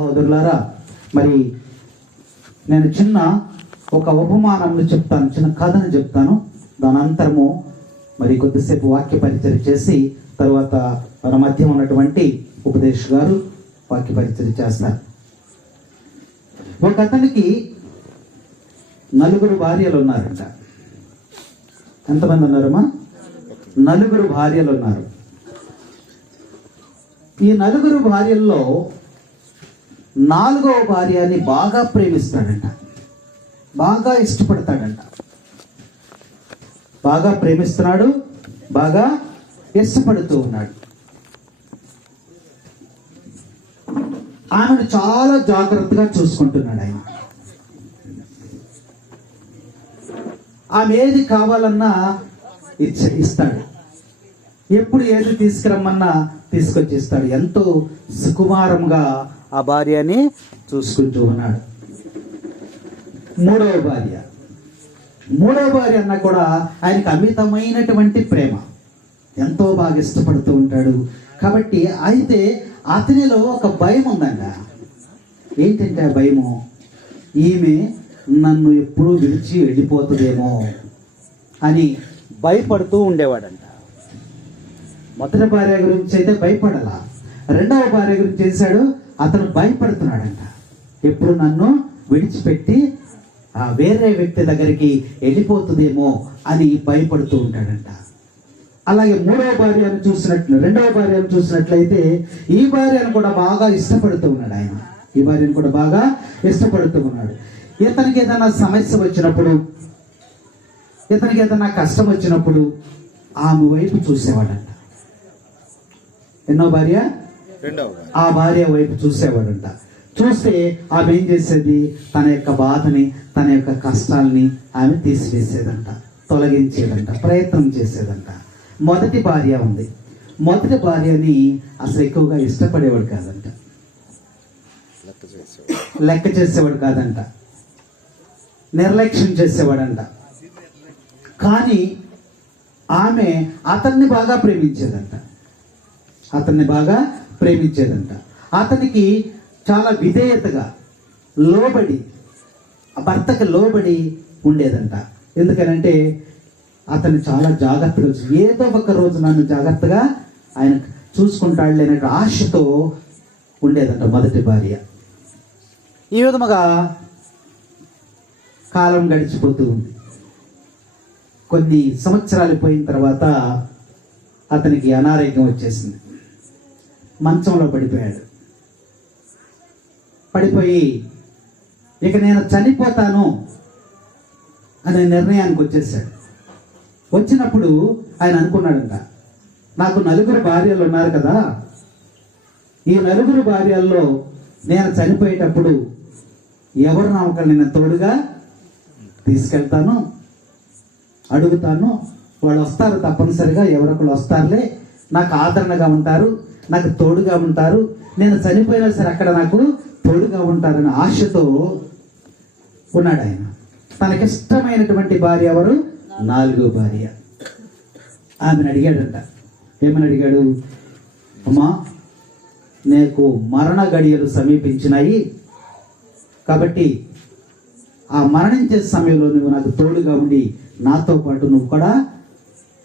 సోదరులారా, మరి నేను చిన్న ఒక ఉపమానంలో చెప్తాను, చిన్న కథను చెప్తాను. దాని అంతరము మరి కొద్దిసేపు వాక్య పరిచయం చేసి తర్వాత మన మధ్య ఉన్నటువంటి ఉపదేశ్ గారు వాక్య పరిచయం చేస్తారు. ఒక అతనికి 4 భార్యలు ఉన్నారంట. ఎంతమంది ఉన్నారమ్మా? 4 భార్యలు ఉన్నారు. ఈ 4 భార్యల్లో 4వ భార్యని బాగా ప్రేమిస్తాడంట, బాగా ఇష్టపడతాడంట. బాగా ప్రేమిస్తున్నాడు, బాగా ఇష్టపడుతూ ఉన్నాడు. ఆమెను చాలా జాగ్రత్తగా చూసుకుంటున్నాడు ఆయన. ఆమె ఏది కావాలన్నా ఇస్తాడు, ఎప్పుడు ఏది తీసుకురమ్మన్నా తీసుకొచ్చి ఇస్తాడు. ఎంతో సుకుమారంగా ఆ భార్యని చూసుకుంటూ ఉన్నాడు. 3వ భార్య అన్న కూడా ఆయనకు అమితమైనటువంటి ప్రేమ, ఎంతో బాగా ఇష్టపడుతూ ఉంటాడు. కాబట్టి అయితే అతనిలో ఒక భయం ఉందంట. ఏంటంటే ఆ భయము, ఈమె నన్ను ఎప్పుడూ విడిచి వెళ్ళిపోతుందేమో అని భయపడుతూ ఉండేవాడంట. మొదటి భార్య గురించి అయితే భయపడాల, 2వ భార్య గురించి చేశాడు, అతను భయపడుతున్నాడంట. ఎప్పుడు నన్ను విడిచిపెట్టి వేరే వ్యక్తి దగ్గరికి వెళ్ళిపోతుందేమో అని భయపడుతూ ఉంటాడంట. అలాగే 3వ భార్యను చూసినట్లు 2వ భార్యను చూసినట్లయితే ఈ భార్యను కూడా బాగా ఇష్టపడుతూ ఉన్నాడు ఆయన. ఈ భార్యను కూడా బాగా ఇష్టపడుతూ ఉన్నాడు. ఇతనికి ఏదైనా సమస్య వచ్చినప్పుడు, ఇతనికి ఏదైనా కష్టం వచ్చినప్పుడు ఆమె వైపు చూసేవాడంట. ఎన్నో భార్య? ఆ భార్య వైపు చూసేవాడంట. చూస్తే ఆమె ఏం చేసేది, తన యొక్క బాధని, తన యొక్క కష్టాలని ఆమె తీసివేసేదంట, తొలగించేదంట, ప్రయత్నం చేసేదంట. మొదటి భార్య ఉంది. మొదటి భార్యని అసలు ఎక్కువగా ఇష్టపడేవాడు కాదంట, లెక్క చేసేవాడు కాదంట, నిర్లక్ష్యం చేసేవాడంట. కానీ ఆమె అతన్ని బాగా ప్రేమించేదంట, అతనికి చాలా విధేయతగా లోబడి, భర్తకు లోబడి ఉండేదంట. ఎందుకనంటే అతను చాలా జాగ్రత్తగా, ఏదో ఒక రోజు నన్ను జాగ్రత్తగా ఆయన చూసుకుంటాడు అనే ఆశతో ఉండేదంట మొదటి భార్య. ఈ విధముగా కాలం గడిచిపోతూ ఉంది. కొన్ని సంవత్సరాలు పోయిన తర్వాత అతనికి అనారోగ్యం వచ్చేసింది. మంచంలో పడిపోయి ఇక నేను చనిపోతాను అనే నిర్ణయానికి వచ్చేసాడు. వచ్చినప్పుడు ఆయన అనుకున్నాడంట, నాకు 4 భార్యలు ఉన్నారు కదా, ఈ 4 భార్యల్లో నేను చనిపోయేటప్పుడు ఎవరు నా ఒకరు నేను తోడుగా తీసుకెళ్తాను, అడుగుతాను, వాళ్ళు వస్తారు తప్పనిసరిగా, ఎవరొకరు వస్తారులే, నాకు ఆదరణగా ఉంటారు, నాకు తోడుగా ఉంటారు, నేను చనిపోయినా సరే అక్కడ నాకు తోడుగా ఉంటారనే ఆశతో ఉన్నాడు ఆయన. తనకిష్టమైనటువంటి భార్య ఎవరు? 4వ భార్య. ఆమెను అడిగాడంట. ఏమని అడిగాడు? అమ్మా, నీకు మరణ గడియలు సమీపించినాయి కాబట్టి ఆ మరణించే సమయంలో నువ్వు నాకు తోడుగా ఉండి నాతో పాటు నువ్వు కూడా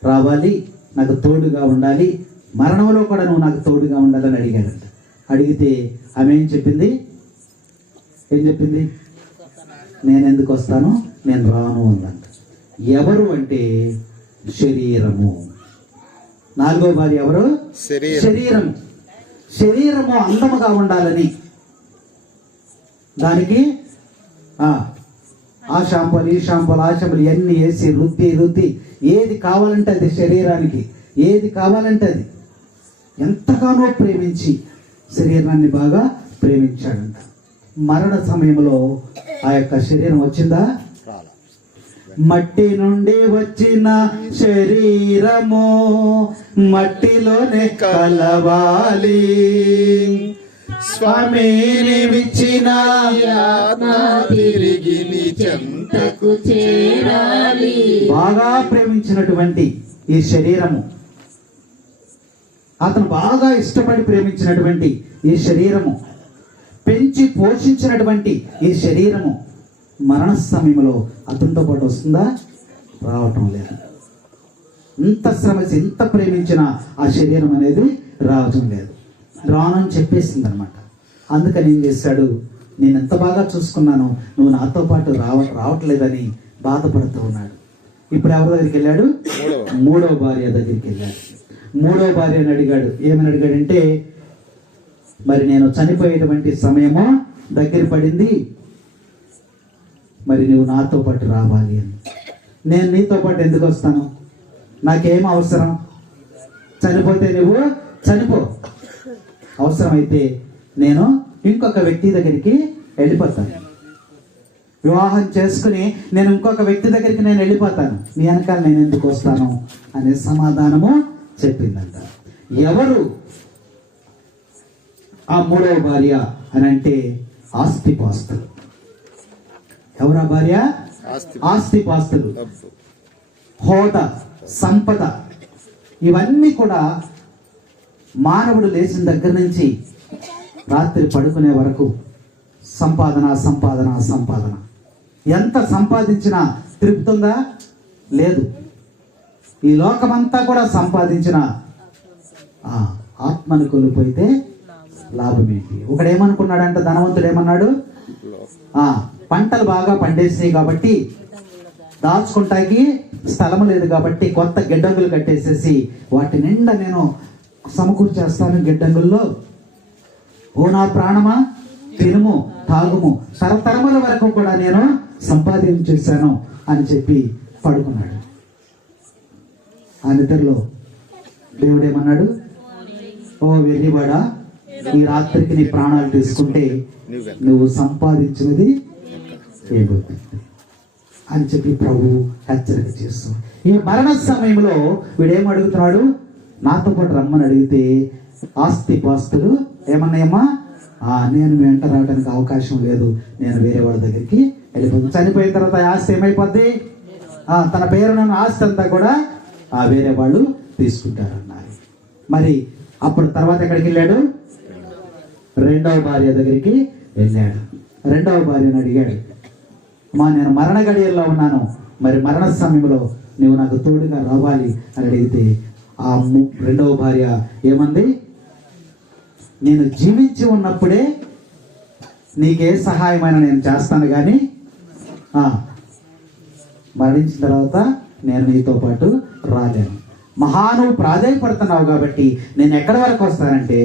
రావాలి, నాకు తోడుగా ఉండాలి, మరణంలో కూడా నువ్వు నాకు తోడుగా ఉండాలని అడిగాడంట. అడిగితే ఆమె ఏం చెప్పింది? నేను ఎందుకు వస్తాను, నేను రాను అందంట. ఎవరు అంటే శరీరము. 4వ భార్య ఎవరు? శరీరము అందముగా ఉండాలని, దానికి ఆ షాంపూలు, ఈ షాంపూలు, ఆ షాంపూలు ఇవన్నీ వేసి రుద్ది ఏది కావాలంటే అది, శరీరానికి ఏది కావాలంటే అది ఎంతగానో ప్రేమించి శరీరాన్ని బాగా ప్రేమించాడంట. మరణ సమయంలో ఆ యొక్క శరీరం వచ్చిందా? మట్టి నుండి వచ్చిన శరీరము మట్టిలోనే కలవాలి, స్వామిని విచ్చిన తిరిగి నీ చెంతకు చేరాలి. బాగా ప్రేమించినటువంటి ఈ శరీరము, అతను బాగా ఇష్టపడి ప్రేమించినటువంటి ఈ శరీరము పెంచి పోషించినటువంటి ఈ శరీరము మరణ సమయంలో అతనితో పాటు వస్తుందా? రావటం లేదు. ఇంత శ్రమసి ఇంత ప్రేమించిన ఆ శరీరం అనేది రావటం లేదు. రానని చెప్పేసింది అనమాట. అందుకని ఏం చేశాడు, నేను ఎంత బాగా చూసుకున్నాను, నువ్వు నాతో పాటు రావట్లేదని బాధపడుతూ ఉన్నాడు. ఇప్పుడు ఎవరి దగ్గరికి వెళ్ళాడు? మూడవ భార్య దగ్గరికి వెళ్ళాడు. మూడవ భార్యని అడిగాడు. ఏమని అడిగాడంటే, మరి నేను చనిపోయేటువంటి సమయము దగ్గర పడింది, మరి నువ్వు నాతో పాటు రావాలి అని. నేను నీతో పాటు ఎందుకు వస్తాను? నాకేం అవసరం? చనిపోతే నువ్వు చనిపో, అవసరమైతే నేను ఇంకొక వ్యక్తి దగ్గరికి వెళ్ళిపోతాను, వివాహం చేసుకుని నేను ఇంకొక వ్యక్తి దగ్గరికి నేను వెళ్ళిపోతాను, నీ వెనకాల నేను ఎందుకు వస్తాను అనే సమాధానము చెప్పిందంట. ఎవరు ఆ మూడవ భార్య అని అంటే ఆస్తిపాస్తులు. ఎవరా భార్య? ఆస్తిపాస్తులు, హోదా, సంపద, ఇవన్నీ కూడా మానవుడు లేచిన దగ్గర నుంచి రాత్రి పడుకునే వరకు సంపాదన సంపాదన సంపాదన. ఎంత సంపాదించినా తృప్తుందా? లేదు. ఈ లోకమంతా కూడా సంపాదించిన ఆత్మను కోల్పోయితే లాభం ఏంటి? ఒకడేమనుకున్నాడంటే, ధనవంతుడు ఏమన్నాడు, పంటలు బాగా పండేసినాయి కాబట్టి దాచుకుంటాకి స్థలం లేదు కాబట్టి కొత్త గిడ్డంగులు కట్టేసేసి వాటి నిండా నేను సమకూర్చేస్తాను గిడ్డంగుల్లో, ఓ నా ప్రాణమా తినుము తాగుము, తరతరముల వరకు కూడా నేను సంపాదించేశాను అని చెప్పి పడుకున్నాడు. ఆ నిద్రలో దేవుడేమన్నాడు, ఓ వెర్రివాడా, ఈ రాత్రికి నీ ప్రాణాలు తీసుకుంటే నువ్వు సంపాదించినది ఏమవుతుంది అని చెప్పి ప్రభు హెచ్చరిక చేస్తాడు. ఈ మరణ సమయంలో వీడేం అడుగుతున్నాడు, నాతో పాటు రమ్మని అడిగితే ఆస్తిపాస్తులు ఏమన్నాయమ్మా, నేను వెంట రావడానికి అవకాశం లేదు, నేను వేరే వాళ్ళ దగ్గరికి వెళ్ళిపోతుంది. చనిపోయిన తర్వాత ఆస్తి ఏమైపోద్ది, తన పేరున్న ఆస్తి అంతా కూడా వేరే వాళ్ళు తీసుకుంటారన్నారు. మరి అప్పుడు తర్వాత ఎక్కడికి వెళ్ళాడు? రెండవ భార్య దగ్గరికి వెళ్ళాడు. రెండవ భార్యను అడిగాడు, అమ్మా నేను మరణ గడియల్లో ఉన్నాను, మరి మరణ సమయంలో నువ్వు నాకు తోడుగా రావాలి అని అడిగితే ఆ రెండవ భార్య ఏమంది, నేను జీవించి ఉన్నప్పుడే నీకే సహాయమైన నేను చేస్తాను, కానీ మరణించిన తర్వాత నేను నీతో పాటు రాలేను. మహానువు ప్రాధాయపడుతున్నావు కాబట్టి నేను ఎక్కడి వరకు వస్తానంటే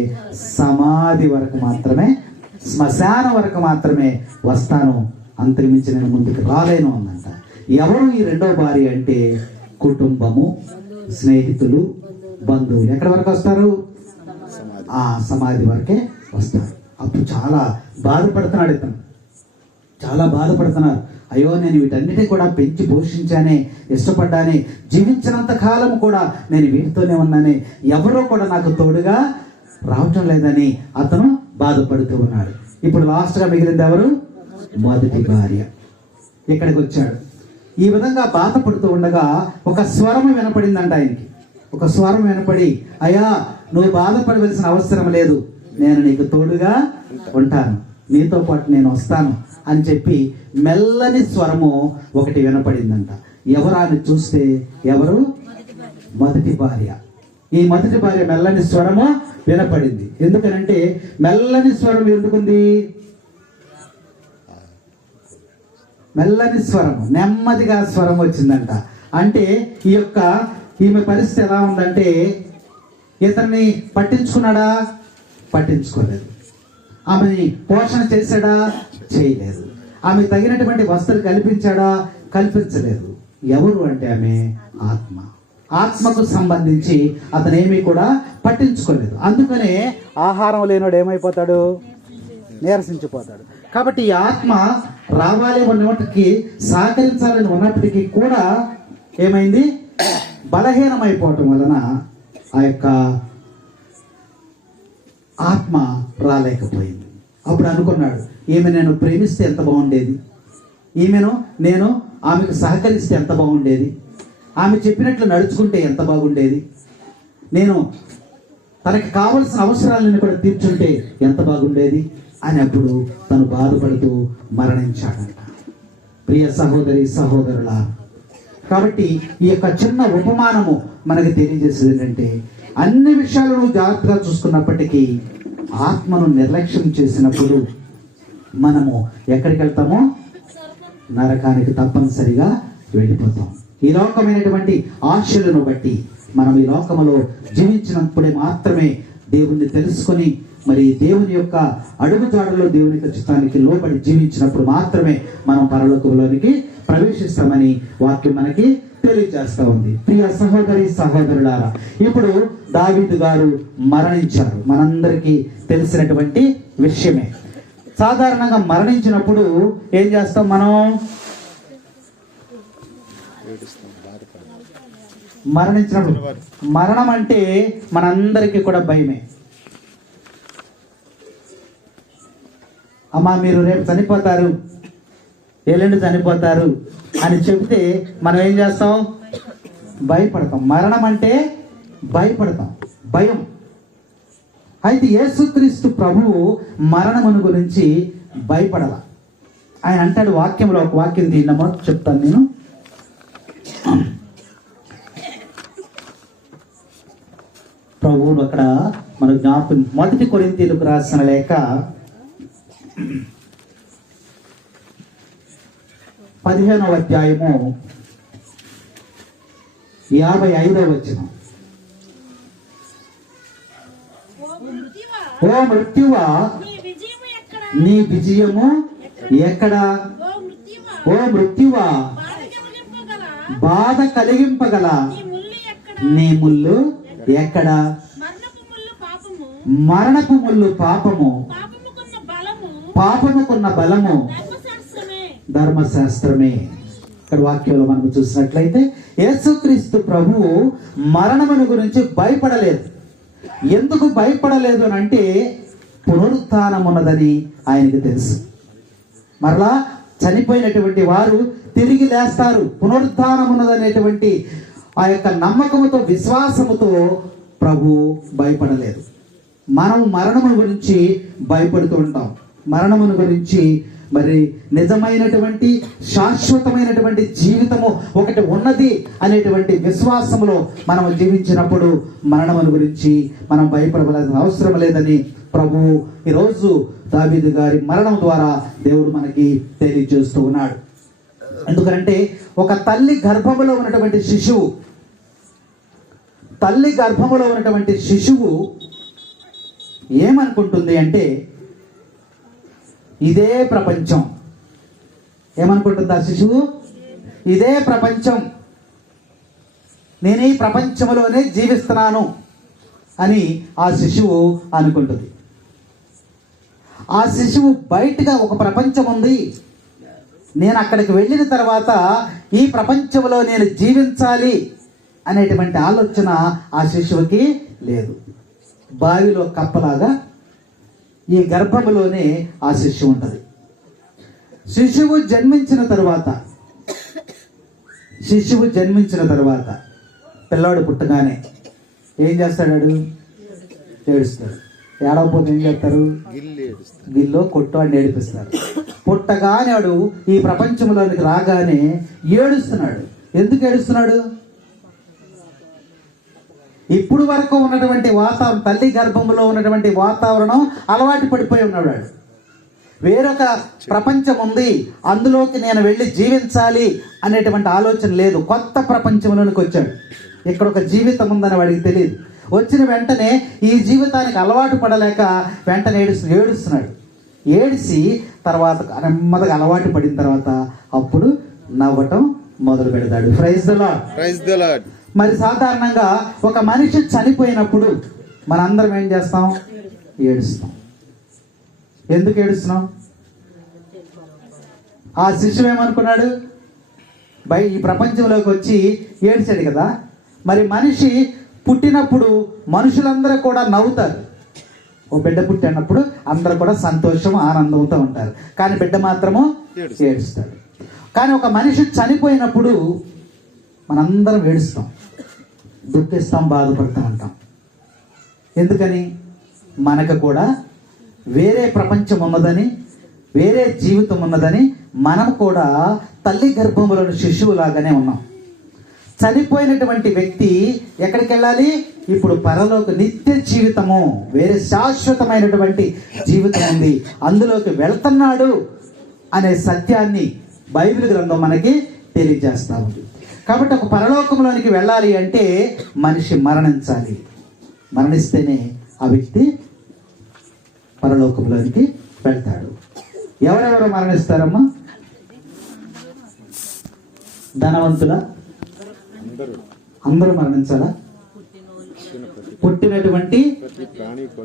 సమాధి వరకు మాత్రమే, శ్మశానం వరకు మాత్రమే వస్తాను, అంతకుమించి నేను ముందుకు రాలేను అన్నంట. ఎవరు ఈ రెండవ భార్య అంటే కుటుంబము, స్నేహితులు, బంధువులు. ఎక్కడి వరకు వస్తారు? సమాధి వరకే వస్తారు. అప్పుడు చాలా బాధపడుతున్నాడు ఇతను, చాలా బాధపడుతున్నారు. అయ్యో నేను వీటన్నిటి కూడా పెంచి పోషించానే, ఇష్టపడ్డానే, జీవించినంత కాలం కూడా నేను వీటితోనే ఉన్నానే, ఎవరో కూడా నాకు తోడుగా రావటం లేదని అతను బాధపడుతూ ఉన్నాడు. ఇప్పుడు లాస్ట్గా మిగిలింది ఎవరు? మొదటి భార్య. ఇక్కడికి వచ్చాడు. ఈ విధంగా బాధపడుతూ ఉండగా ఒక స్వరం వినపడిందంట ఆయనకి. ఒక స్వరం వినపడి, అయ్యా నువ్వు బాధపడవలసిన అవసరం లేదు, నేను నీకు తోడుగా ఉంటాను, నీతో పాటు నేను వస్తాను అని చెప్పి మెల్లని స్వరము ఒకటి వినపడిందంట. ఎవరాని చూస్తే ఎవరు? మొదటి భార్య. ఈ మొదటి భార్య మెల్లని స్వరము వినపడింది. ఎందుకనంటే మెల్లని స్వరం ఎందుకుంది? మెల్లని స్వరము, నెమ్మదిగా స్వరం వచ్చిందంట. అంటే ఈమె పరిస్థితి ఎలా ఉందంటే, ఇతన్ని పట్టించుకున్నాడా? పట్టించుకోలేదు. ఆమెని పోషణ చేశాడా? చేయలేదు. ఆమె తగినటువంటి వస్తువులు కల్పించాడా? కల్పించలేదు. ఎవరు అంటే ఆమె ఆత్మ. ఆత్మకు సంబంధించి అతనేమీ కూడా పట్టించుకోలేదు. అందుకనే ఆహారం లేనోడు ఏమైపోతాడు? నీరసించిపోతాడు. కాబట్టి ఈ ఆత్మ రావాలి ఉన్నప్పటికీ, సహకరించాలని ఉన్నప్పటికీ కూడా ఏమైంది? బలహీనమైపోవటం వలన ఆ యొక్క ఆత్మ రాలేకపోయింది. అప్పుడు అనుకున్నాడు, ఈమె నేను ప్రేమిస్తే ఎంత బాగుండేది, నేను ఆమెకు సహకరిస్తే ఎంత బాగుండేది, ఆమె చెప్పినట్లు నడుచుకుంటే ఎంత బాగుండేది, నేను తనకి కావలసిన అవసరాలను కూడా తీర్చుంటే ఎంత బాగుండేది, అన్నప్పుడు తను బాధపడుతూ మరణించాడంట. ప్రియ సహోదరి సహోదరుల, కాబట్టి ఈ యొక్క చిన్న ఉపమానము మనకు తెలియజేసేది ఏంటంటే, అన్ని విషయాలను జాగ్రత్తగా చూసుకున్నప్పటికీ ఆత్మను నిర్లక్ష్యం చేసినప్పుడు మనము ఎక్కడికి వెళ్తామో నరకానికి తప్పనిసరిగా వెళ్ళిపోతాం. ఈ లోకమైనటువంటి ఆశలను బట్టి మనం ఈ లోకములో జీవించినప్పుడే మాత్రమే దేవుణ్ణి తెలుసుకొని, మరి దేవుని యొక్క అడుగుజాడలో దేవుని యొక్క చిత్తానికి లోబడి జీవించినప్పుడు మాత్రమే మనం పరలోకంలోనికి ప్రవేశిస్తామని వాక్యం మనకి తెలియజేస్తా ఉంది. ప్రియ సహోదరి సహోదరులారా, ఇప్పుడు దావీదు గారు మరణించారు. మనందరికీ తెలిసినటువంటి విషయమే. సాధారణంగా మరణించినప్పుడు ఏం చేస్తాం మనం? మరణించినప్పుడు మరణం అంటే మనందరికీ కూడా భయమే. అమ్మా మీరు రేపు చనిపోతారు, ఎల్లుండి చనిపోతారు అని చెబితే మనం ఏం చేస్తాం? భయపడతాం. మరణం అంటే భయపడతాం, భయం. అయితే యేసుక్రీస్తు ప్రభువు మరణమును గురించి భయపడాల. ఆయన అంటాడు వాక్యంలో, ఒక వాక్యం దీన్నమో చెప్తాను నేను. ప్రభువును అక్కడ మన జ్ఞాపకం, 1 కొరింథీయులకు రాసిన లేఖ 15వ అధ్యాయము 55వ వచనం. ఓ మృత్యువా నీ విజయము ఎక్కడ? ఓ మృత్యువా బాధ కలిగింపగల నీ ముళ్ళు ఎక్కడ? మరణపు ముళ్ళు పాపము, పాపముకున్న బలము ధర్మశాస్త్రమే. ఇక్కడ వాక్యంలో మనం చూసినట్లయితే యేసుక్రీస్తు ప్రభువు మరణమును గురించి భయపడలేదు. ఎందుకు భయపడలేదు అని అంటే, పునరుత్థానం ఉన్నదని ఆయనకు తెలుసు. మరలా చనిపోయినటువంటి వారు తిరిగి లేస్తారు, పునరుత్థానం ఉన్నదనేటువంటి ఆ యొక్క నమ్మకముతో, విశ్వాసముతో ప్రభు భయపడలేదు. మనం మరణము గురించి భయపడుతూ ఉంటాం. మరణమును గురించి, మరి నిజమైనటువంటి శాశ్వతమైనటువంటి జీవితము ఒకటి ఉన్నది అనేటువంటి విశ్వాసములో మనం జీవించినప్పుడు మరణమును గురించి మనం భయపడవలసిన అవసరం లేదని ప్రభువు ఈరోజు దావీదు గారి మరణం ద్వారా దేవుడు మనకి తెలియజేస్తూ ఉన్నాడు. ఎందుకంటే ఒక తల్లి గర్భములో ఉన్నటువంటి శిశువు, తల్లి గర్భములో ఉన్నటువంటి శిశువు ఏమనుకుంటుంది అంటే, ఇదే ప్రపంచం. ఏమనుకుంటుంది ఆ శిశువు? ఇదే ప్రపంచం, నేను ఈ ప్రపంచంలోనే జీవిస్తున్నాను అని ఆ శిశువు అనుకుంటుంది. ఆ శిశువు బయటగా ఒక ప్రపంచం ఉంది, నేను అక్కడికి వెళ్ళిన తర్వాత ఈ ప్రపంచంలో నేను జీవించాలి అనేటువంటి ఆలోచన ఆ శిశువుకి లేదు. బావిలో కప్పలాగా ఈ గర్భములోనే ఆ శిశువు ఉంటుంది. శిశువు జన్మించిన తర్వాత పిల్లాడు పుట్టగానే ఏం చేస్తాడు? ఏడుస్తాడు. ఏడవపోతే ఏం చేస్తారు? గిల్లో కొట్టువాడిని ఏడిపిస్తారు. పుట్టగానే వాడు ఈ ప్రపంచంలోనికి రాగానే ఏడుస్తున్నాడు. ఎందుకు ఏడుస్తున్నాడు? ఇప్పుడు వరకు ఉన్నటువంటి వాతావరణం, తల్లి గర్భంలో ఉన్నటువంటి వాతావరణం అలవాటు పడిపోయి ఉన్నాడు. వేరొక ప్రపంచం ఉంది, అందులోకి నేను వెళ్ళి జీవించాలి అనేటువంటి ఆలోచన లేదు. కొత్త ప్రపంచంలోనికి వచ్చాడు. ఇక్కడ ఒక జీవితం ఉందని వాడికి తెలియదు. వచ్చిన వెంటనే ఈ జీవితానికి అలవాటు పడలేక వెంటనే ఏడుస్తున్నాడు. ఏడిసి తర్వాత నెమ్మదిగా అలవాటు పడిన తర్వాత అప్పుడు నవ్వటం మొదలు పెడతాడు. Praise the lord, praise the lord. మరి సాధారణంగా ఒక మనిషి చనిపోయినప్పుడు మనందరం ఏం చేస్తాం? ఏడుస్తాం. ఎందుకు ఏడుస్తున్నాం? ఆ శిశువు ఏమనుకున్నాడు? ఈ ప్రపంచంలోకి వచ్చి ఏడ్చాడు కదా. మరి మనిషి పుట్టినప్పుడు మనుషులందరూ కూడా నవ్వుతారు. ఓ బిడ్డ పుట్టినప్పుడు అందరూ కూడా సంతోషం, ఆనందంతో ఉంటారు. కానీ బిడ్డ మాత్రము ఏడుస్తాడు. కానీ ఒక మనిషి చనిపోయినప్పుడు మనందరం ఏడుస్తాం, దుఃఖిస్తాం, బాధపడుతూ ఉంటాం. ఎందుకని? మనకు కూడా వేరే ప్రపంచం ఉన్నదని, వేరే జీవితం ఉన్నదని మనం కూడా తల్లి గర్భములను శిశువులాగానే ఉన్నాం. చనిపోయినటువంటి వ్యక్తి ఎక్కడికి వెళ్ళాలి? ఇప్పుడు పరలోక నిత్య జీవితము, వేరే శాశ్వతమైనటువంటి జీవితం ఉంది, అందులోకి వెళ్తున్నాడు అనే సత్యాన్ని బైబిల్ గ్రంథం మనకి తెలియజేస్తా ఉంది. కాబట్టి ఒక పరలోకంలోనికి వెళ్ళాలి అంటే మనిషి మరణించాలి. మరణిస్తేనే ఆ వ్యక్తి పరలోకంలోనికి వెళ్తాడు. ఎవరెవరు మరణిస్తారమ్మా? ధనవంతుల? అందరూ మరణించాలా? పుట్టినటువంటి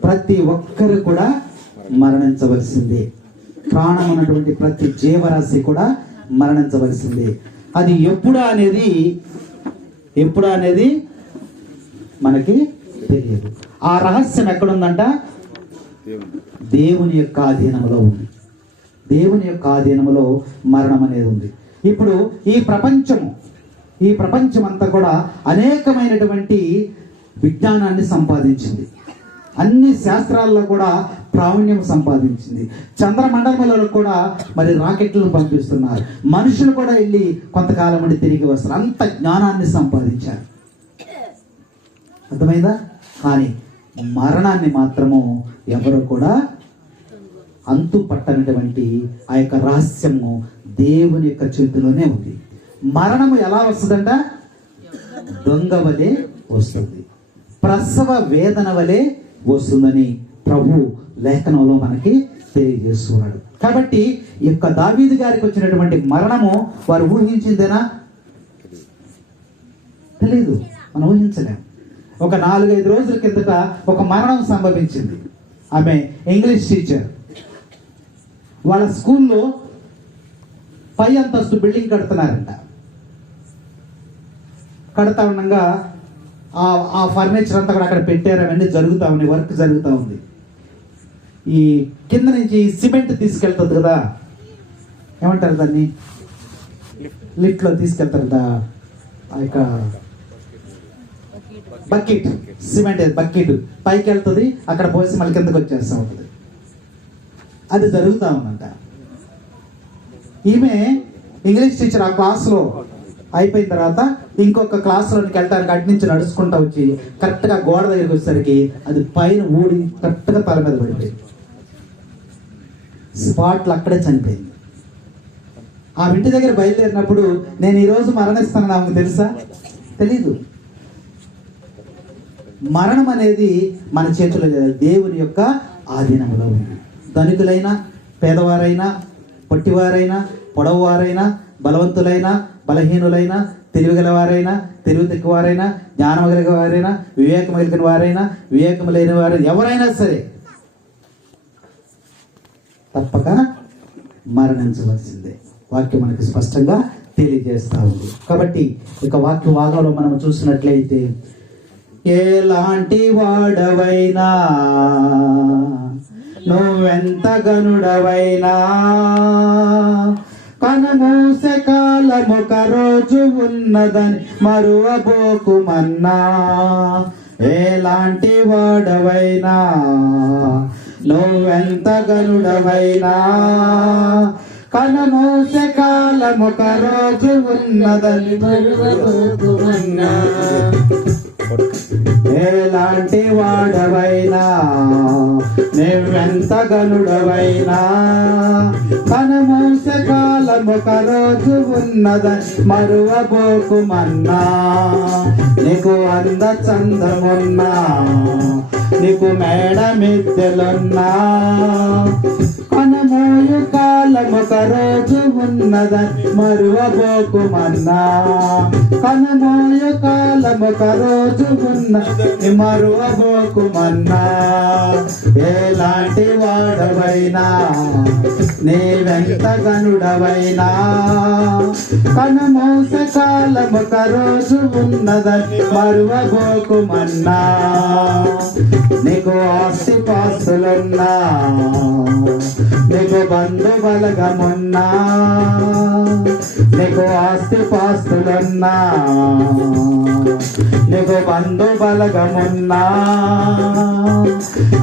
ప్రతి ఒక్కరు కూడా మరణించవలసిందే. ప్రాణం ఉన్నటువంటి ప్రతి జీవరాశి కూడా మరణించవలసిందే. అది ఎప్పుడు అనేది మనకి తెలియదు. ఆ రహస్యం ఎక్కడుందంట? దేవుని యొక్క ఆధీనంలో ఉంది. దేవుని యొక్క ఆధీనంలో మరణం అనేది ఉంది. ఇప్పుడు ఈ ప్రపంచం అంతా కూడా అనేకమైనటువంటి విజ్ఞానాన్ని సంపాదించింది. అన్ని శాస్త్రాల్లో కూడా ప్రావీణ్యం సంపాదించింది. చంద్రమండలంలో కూడా మరి రాకెట్లను పంపిస్తున్నారు. మనుషులు కూడా వెళ్ళి కొంతకాలం నుండి తిరిగి వస్తారు. అంత జ్ఞానాన్ని సంపాదించారు. అర్థమైందా? కానీ మరణాన్ని మాత్రము ఎవరు కూడా అంతు పట్టనటువంటి ఆ యొక్క రహస్యము దేవుని యొక్క చేతిలోనే ఉంది. మరణము ఎలా వస్తుందంట? దొంగ వలె వస్తుంది, ప్రసవ వేదన వలె వస్తుందని ప్రభు లేఖనంలో మనకి తెలియజేస్తున్నాడు. కాబట్టి ఈ యొక్క దావీదు గారికి వచ్చినటువంటి మరణము వారు ఊహించిందేనా? తెలీదు, మనం ఊహించలేం. ఒక 4-5 రోజుల కిందట ఒక మరణం సంభవించింది. ఆమె ఇంగ్లీష్ టీచర్. వాళ్ళ స్కూల్లో 5 అంతస్తు బిల్డింగ్ కడుతున్నారంట. కడతా ఉండగా ఆ ఫర్నిచర్ అంతా కూడా అక్కడ పెట్టారు. అవన్నీ జరుగుతూ ఉన్నాయి, వర్క్ జరుగుతూ ఉంది. ఈ కింద నుంచి సిమెంట్ తీసుకెళ్తుంది కదా, ఏమంటారు దాన్ని? లిఫ్ట్లో తీసుకెళ్తారంట. ఆ యొక్క బకెట్, సిమెంట్ బకెట్ పైకి వెళ్తుంది, అక్కడ పోసి మళ్ళీ కిందకి వచ్చేస్తూ ఉంటుంది. అది జరుగుతూ ఉందంట. ఈమె ఇంగ్లీష్ టీచర్ ఆ క్లాస్లో అయిపోయిన తర్వాత ఇంకొక క్లాస్లోనికి వెళ్ళడానికి అటు నుంచి నడుచుకుంటూ వచ్చి కరెక్ట్గా గోడ దగ్గరికి వచ్చేసరికి అది పైన ఊడి కరెక్ట్గా తల మీద పడిపోయింది. స్పాట్లో అక్కడే చనిపోయింది. ఆ ఇంటి దగ్గర బయలుదేరినప్పుడు నేను ఈరోజు మరణిస్తానని ఆమెకు తెలుసా? తెలీదు. మరణం అనేది మన చేతిలో లేదు, దేవుని యొక్క ఆధీనంలో ఉంది. ధనికులైనా, పేదవారైనా, పొట్టివారైనా, పొడవువారైనా, బలవంతులైనా, బలహీనులైనా, తెలివిగలవారైనా, తెలివి తక్కువారైనా, జ్ఞానం కలిగిన వారైనా, వివేకం కలిగిన వారైనా, వివేకం లేని వారైనా, ఎవరైనా సరే తప్పక మరణించవలసిందే. వాక్యం మనకి స్పష్టంగా తెలియజేస్తా ఉంది. కాబట్టి ఇక వాక్య భాగంలో మనం చూసినట్లయితే, ఎలాంటి వాడవైనా, నువ్వెంత గనుడవైనా, కనుమూసే కాలము ఒక రోజు ఉన్నదని మరువబోకుమన్నా. ఎలాంటి వాడవైనా, నువ్వెంత గనుడవైనా, కనుమూసే కాలము ఒక రోజు ఉన్నదని మరువబోకుమన్నా. ఎలాంటి వాడవైనా, నువ్వెంత గనుడవైనా, కనుమూసే కాలం ఒక రోజు ఉన్నదని మరువబోకుమన్నా. నీకు అంద చందమున్నా, నీకు మేడ మిద్దెలున్నా, కనుమూయు కాలం ఒక రోజు ఉన్నదని మరువబోకుమన్నా. కనుమూయు కాలం ఒక రోజు ఉన్నదని మరువబోకుమన్నా. ఎలాంటి వాడవైనా, నీవెంత గనుడవైనా, కనుమూసే కాలం ఒక రోజు ఉన్నదని మరువబోకుమన్నా. నీకు ఆస్తి పాస్తులున్నా, నీకు బంధు బలం బలగమున్నా, నీకు ఆస్తి పాస్తులున్నా, నీకు బంధు బలగమున్నా,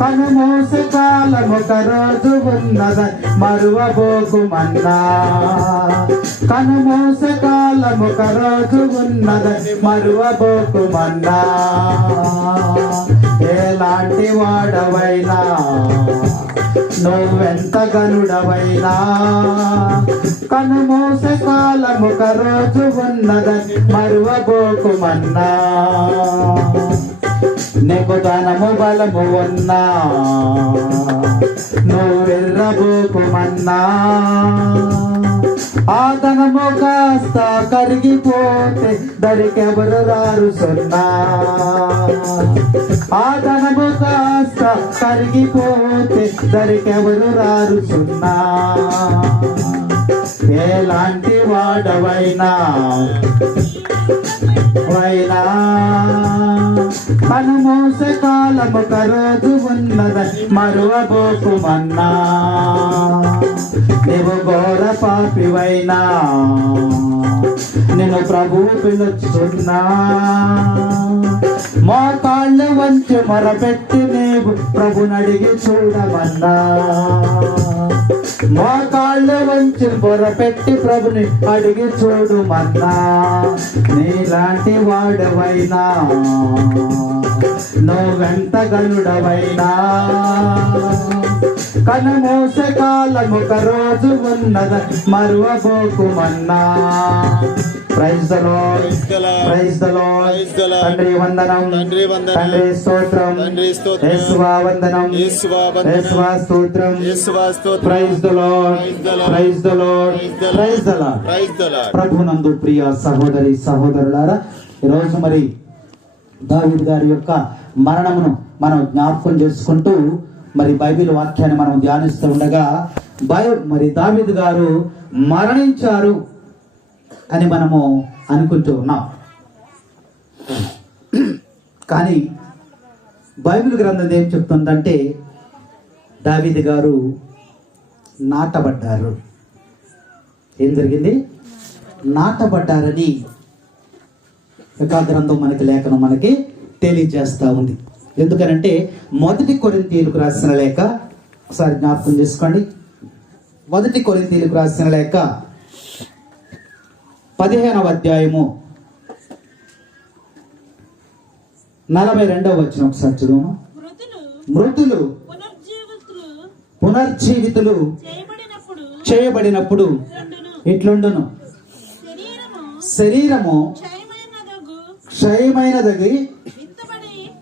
కనుమూసి కాలము ఒక రోజు ఉన్నదని మరువబోకుమన్నా, కనుమూసి కాలము ఒక రోజు ఉన్నదని మరువబోకుమన్నా. ఎలాంటి వాడవైనా, నువ్వెంత గనుడవైనా, కనుమూసే కాలము ఒక రోజు ఉన్నదని మరువబోకుమన్నా. నీకు ధనము బలము ఉన్నా, నువ్వెర్రబోకుమన్నా. ఆ ధనము కాస్త కరిగిపోతే దరికెవరు రారు సున్నా. ఆ ధనము కాస్త కరిగిపోతే దరికెవరు రారు సున్నా. ఎలాంటి వాడవైనా కనుమూసే కాలము ఒక రోజు ఉన్నదని మరువబోకుమన్నా. నీవు ఘోర పాపివైనా, నిన్ను ప్రభువు పిలుచున్నా. మోకాళ్ళు వంచి మొరపెట్టి నీవు ప్రభునడిగి చూడమన్నా. మోకాళ్ళు వంచి మొరపెట్టి ప్రభుని అడిగి చూడుమన్నా. నీలాంటి వాడవైనా, నువ్వెంత గనుడవైనా, కనుమూసే కాలము ఒక రోజు ఉన్నదని మరువబోకుమన్నా. Praise the Lord, praise the Lord. తండ్రి వందనం, తండ్రి స్తోత్రం, యేసువా వందనం, యేసువా స్తోత్రం. Praise the Lord, praise the Lord, praise the Lord. ప్రభునందు ప్రియ సహోదరి సహోదరులారా, ఈరోజు మరి దావీదు గారి యొక్క మరణమును మనం జ్ఞాపకం చేసుకుంటూ మరి బైబిల్ వాక్యాన్ని మనం ధ్యానిస్తూ ఉండగా మరి దావీదు గారు మరణించారు అని మనము అనుకుంటూ ఉన్నాం. కానీ బైబిల్ గ్రంథం ఏం చెప్తుందంటే దావీదు గారు నాటబడ్డారు. ఏం జరిగింది? నాటబడ్డారని గ్రంథం మనకి లేఖనం మనకి తెలియజేస్తా ఉంది. ఎందుకనంటే 1 కొరింథీయులకు రాసిన లేఖ ఒకసారి జ్ఞాపకం చేసుకోండి. 1 కొరింథీయులకు రాసిన లేఖ 15వ అధ్యాయము 42వ వచనం ఒకసారి చూడము. మృతులు పునర్జీవితులు చేయబడినప్పుడు ఇట్లుండును. శరీరము క్షయమైనది,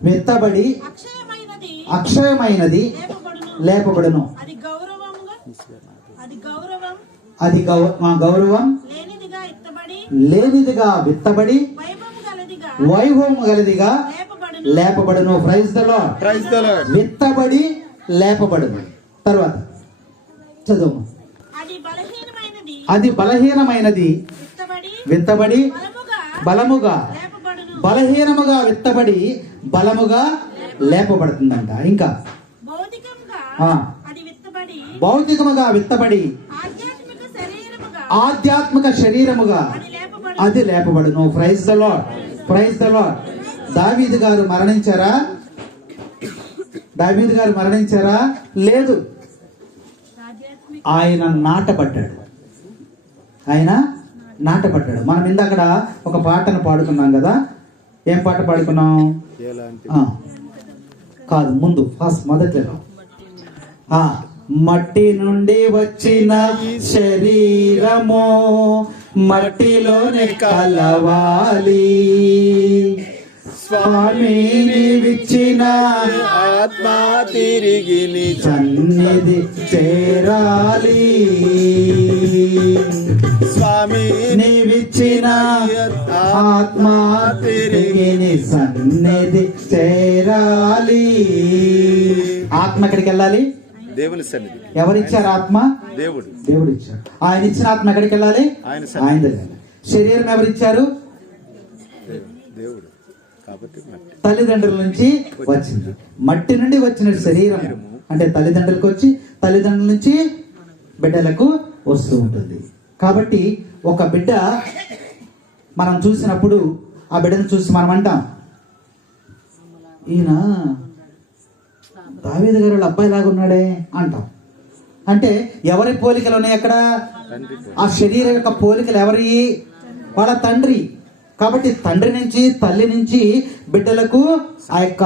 విత్తబడి అక్షయమైనది లేపబడును. అది గౌరవం లేనిదిగా విత్తబడి వైభవం గలదిగా లేపబడును. Praise the Lord, praise the Lord. విత్తబడి లేపబడును. తర్వాత చదువు. అది బలహీనమైనది, విత్తబడి బలముగా, బలహీనముగా విత్తబడి బలముగా లేపబడుతుందంట. ఇంకా భౌతికముగా విత్తబడి ఆధ్యాత్మిక శరీరముగా అది లేపబడును. Praise the Lord, praise the Lord. దావీదు గారు మరణించారా? దావీదు గారు మరణించారా? లేదు. ఆయన నాటబడ్డాడు. ఆయన నాటబడ్డాడు. మనం ఇందాక ఒక పాటను పాడుకున్నాం కదా. ఏం పాట పాడుకున్నాం? కాదు, ముందు ఫస్ట్ మొదట్లో మట్టి నుండి వచ్చిన శరీరము మట్టిలోనే కలవాలి, స్వామిని విచ్చిన ఆత్మ తిరిగి సన్నిధి చేరాలి, స్వామిని విచ్చిన ఆత్మ తిరిగి సన్నిధి చేరాలి. ఆత్మ ఎక్కడికి వెళ్ళాలి? దేవుని సన్నిధి. ఎవరిచ్చారు ఆత్మ? దేవుడు. దేవుడు ఇచ్చారు. ఆయన ఇచ్చిన ఆత్మ ఎక్కడికి వెళ్ళాలి? ఆయన దగ్గర. శరీరం ఎవరిచ్చారు? దేవుడు. కాబట్టి తల్లిదండ్రుల నుంచి వచ్చింది. మట్టి నుండి వచ్చిన శరీరం అంటే తల్లిదండ్రులకు వచ్చి, తల్లిదండ్రుల నుంచి బిడ్డలకు వస్తూ ఉంటుంది. కాబట్టి ఒక బిడ్డ మనం చూసినప్పుడు ఆ బిడ్డను చూసి మనం అంటాం, ఈయన దావీదు గారు వాళ్ళ అబ్బాయి లాగా ఉన్నాడే అంటాం. అంటే ఎవరి పోలికలు ఉన్నాయి అక్కడ? ఆ శరీరం యొక్క పోలికలు ఎవరి? వాళ్ళ తండ్రి. కాబట్టి తండ్రి నుంచి, తల్లి నుంచి బిడ్డలకు ఆ యొక్క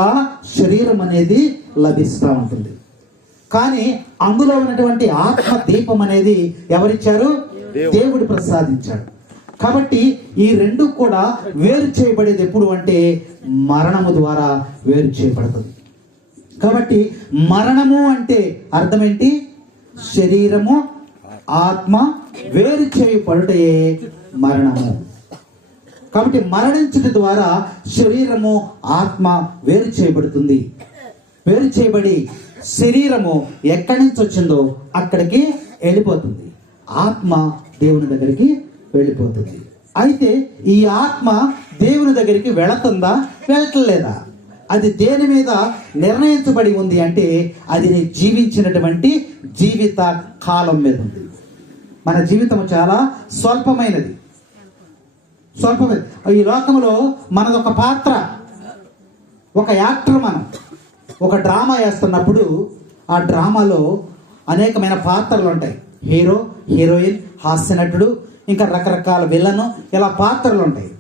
శరీరం అనేది లభిస్తూ ఉంటుంది. కానీ అందులో ఉన్నటువంటి ఆత్మ దీపం అనేది ఎవరిచ్చారు? దేవుడు ప్రసాదించాడు. కాబట్టి ఈ రెండు కూడా వేరు చేయబడేది ఎప్పుడు అంటే మరణము ద్వారా వేరు చేయబడుతుంది. కాబట్టి మరణము అంటే అర్థం ఏంటి? శరీరము ఆత్మ వేరు చేయబడుటే మరణము. కాబట్టి మరణించడం ద్వారా శరీరము ఆత్మ వేరు చేయబడుతుంది. వేరు చేయబడి శరీరము ఎక్కడి నుంచి వచ్చిందో అక్కడికి వెళ్ళిపోతుంది. ఆత్మ దేవుని దగ్గరికి వెళ్ళిపోతుంది. అయితే ఈ ఆత్మ దేవుని దగ్గరికి వెళుతుందా, వెళ్ళట్లేదా? అది దేని మీద నిర్ణయించబడి ఉంది అంటే అది నీ జీవించినటువంటి జీవిత కాలం మీద ఉంది. మన జీవితం చాలా స్వల్పమైనది. ఈ లోకంలో మనదొక పాత్ర, ఒక యాక్టర్. మనం ఒక డ్రామా వేస్తున్నప్పుడు ఆ డ్రామాలో అనేకమైన పాత్రలు ఉంటాయి. హీరో, హీరోయిన్, హాస్య నటుడు, ఇంకా రకరకాల విలను, ఇలా పాత్రలు ఉంటాయి.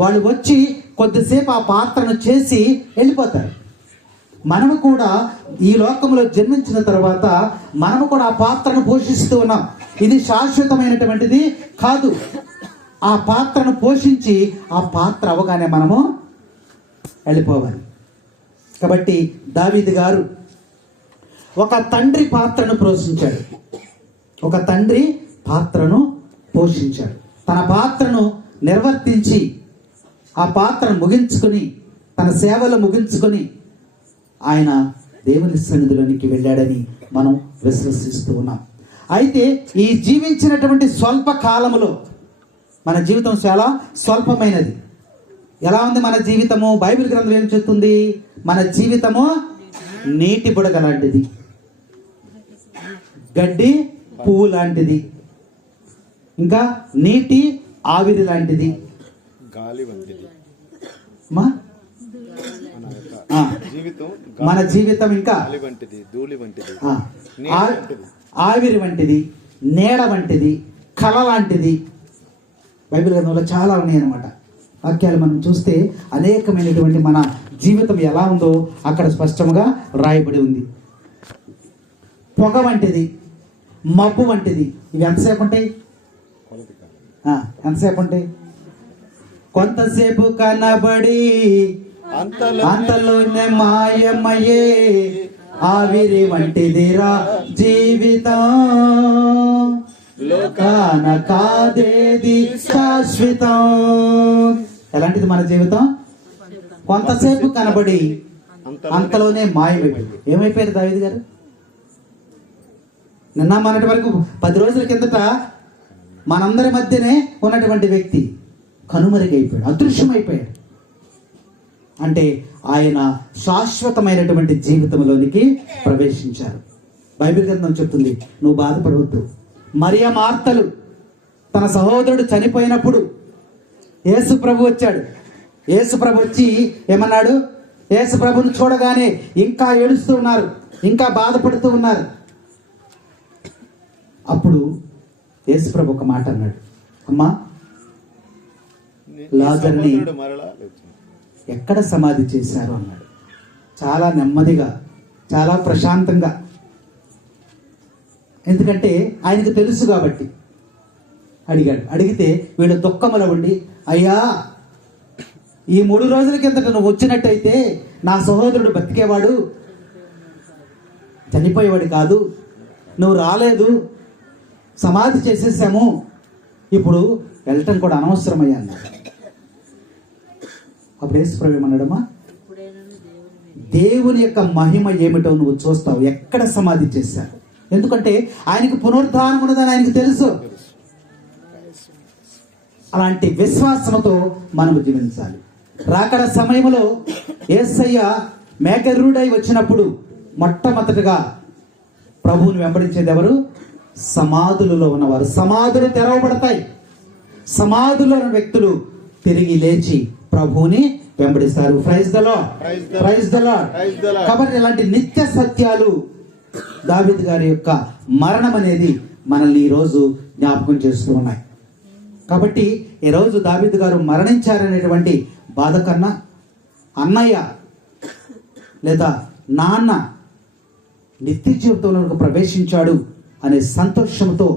వాళ్ళు వచ్చి కొద్దిసేపు ఆ పాత్రను చేసి వెళ్ళిపోతారు. మనము కూడా ఈ లోకంలో జన్మించిన తర్వాత మనము కూడా ఆ పాత్రను పోషిస్తూ ఉన్నాం. ఇది శాశ్వతమైనటువంటిది కాదు. ఆ పాత్రను పోషించి ఆ పాత్ర అవగానే మనము వెళ్ళిపోవాలి. కాబట్టి దావీదు గారు ఒక తండ్రి పాత్రను పోషించాడు. ఒక తండ్రి పాత్రను పోషించాడు. తన పాత్రను నిర్వర్తించి ఆ పాత్రను ముగించుకొని, తన సేవలు ముగించుకొని ఆయన దేవుని సన్నిధిలోనికి వెళ్ళాడని మనం విశ్వసిస్తూ ఉన్నాం. అయితే ఈ జీవించినటువంటి స్వల్ప కాలములో మన జీవితం చాలా స్వల్పమైనది. ఎలా ఉంది మన జీవితము? బైబిల్ గ్రంథం ఏం చెప్తుంది? మన జీవితము నీటి బుడగ లాంటిది, గడ్డి పువ్వు లాంటిది, ఇంకా నీటి ఆవిరి లాంటిది, గాలి వంటిది. మన జీవితం ఇంకా ధూళి వంటిది, ఆవిరి వంటిది, నీడ వంటిది, కళ లాంటిది. బైబిల్ గ్రంథంలో చాలా ఉన్నాయన్నమాట వాక్యాలు. మనం చూస్తే అనేకమైనటువంటి మన జీవితం ఎలా ఉందో అక్కడ స్పష్టంగా రాయబడి ఉంది. పొగ వంటిది, మబ్బు వంటిది. ఇవి ఎంతసేపు ఉంటాయి? ఎంతసేపు ఉంటాయి? కొంతసేపు కనబడి అంతలోనే మాయమయ్యే ఆవిరి వంటిదిరా జీవితం, లోకాన కాదేది శాశ్వతం. ఎలాంటిది మన జీవితం? కొంతసేపు కనబడి అంతలోనే మాయమైపోయింది. ఏమైపోయారు దావీదు గారు? నిన్న మొన్నటి వరకు 10 రోజుల కిందట మనందరి మధ్యనే ఉన్నటువంటి వ్యక్తి కనుమరుగైపోయాడు, అదృశ్యమైపోయాడు. అంటే ఆయన శాశ్వతమైనటువంటి జీవితంలోనికి ప్రవేశించారు. బైబిల్ గ్రంథం చెప్తుంది, నువ్వు బాధపడవద్దు. మరియ మార్తలు తన సహోదరుడు చనిపోయినప్పుడు యేసు ప్రభు వచ్చాడు. యేసు ప్రభు వచ్చి ఏమన్నాడు? యేసు ప్రభుని చూడగానే ఇంకా ఏడుస్తూ ఉన్నారు, ఇంకా బాధపడుతూ ఉన్నారు. అప్పుడు యేసు ప్రభు ఒక మాట అన్నాడు, అమ్మా లాజర్ని ఎక్కడ సమాధి చేశారు అన్నాడు. చాలా నెమ్మదిగా, చాలా ప్రశాంతంగా. ఎందుకంటే ఆయనకు తెలుసు కాబట్టి అడిగాడు. అడిగితే వీళ్ళు దుఃఖములో ఉండి, అయ్యా ఈ 3 రోజుల కిందట నువ్వు వచ్చినట్టయితే నా సహోదరుడు బతికేవాడు, చనిపోయేవాడు కాదు. నువ్వు రాలేదు, సమాధి చేసేసాము, ఇప్పుడు వెళ్ళటం కూడా అనవసరమయ్యా అన్నాడు. అప్పుడు యేసుప్రభు ఏమన్నాడమ్మా? దేవుని యొక్క మహిమ ఏమిటో నువ్వు చూస్తావు. ఎక్కడ సమాధి చేశారు? ఎందుకంటే ఆయనకు పునరుద్ధానం ఉన్నదని ఆయనకు తెలుసు. అలాంటి విశ్వాసంతో మనము జీవించాలి. రాకడ సమయంలో యేసయ్య మేఘరూఢై వచ్చినప్పుడు మొట్టమొదటిగా ప్రభువుని వెంబడించేది ఎవరు? సమాధులలో ఉన్నవారు, సమాధులు తెరవబడతాయి. సమాధుల్లో ఉన్న వ్యక్తులు తిరిగి లేచి ప్రభువుని వెంబడిస్తారు. Praise the Lord, praise the Lord. కాబట్టి ఇలాంటి నిత్య సత్యాలు దావీదు గారి యొక్క మరణం అనేది మనల్ని ఈరోజు జ్ఞాపకం చేస్తూ ఉన్నాయి. కాబట్టి ఈరోజు దావీదు గారు మరణించారనేటువంటి బాధ కన్నా అన్నయ్య లేదా నాన్న నిత్య జీవితంలోకి ప్రవేశించాడు అనే సంతోషంతో